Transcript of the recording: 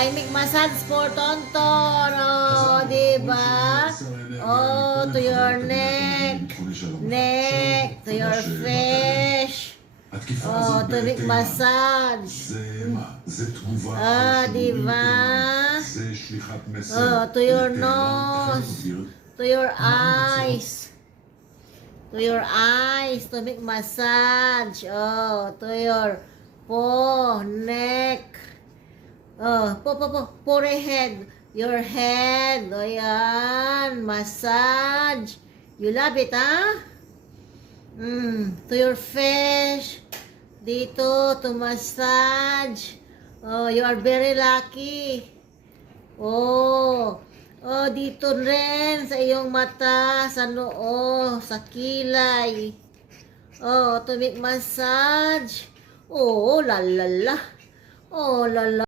I make massage for Tonton. Oh, diba? Oh, to your neck. Neck. To your face. Oh, to make massage. Diba? Oh, to your nose. To your eyes. To your eyes. To make massage. Oh, to your neck. Oh, forehead. Your head. O yan. Massage. You love it, ha? To your face. Dito, to massage. Oh, you are very lucky. Oh, dito rin sa iyong mata, sa noo, sa kilay. Oh, to make massage. Oh, la la la. Oh, la la.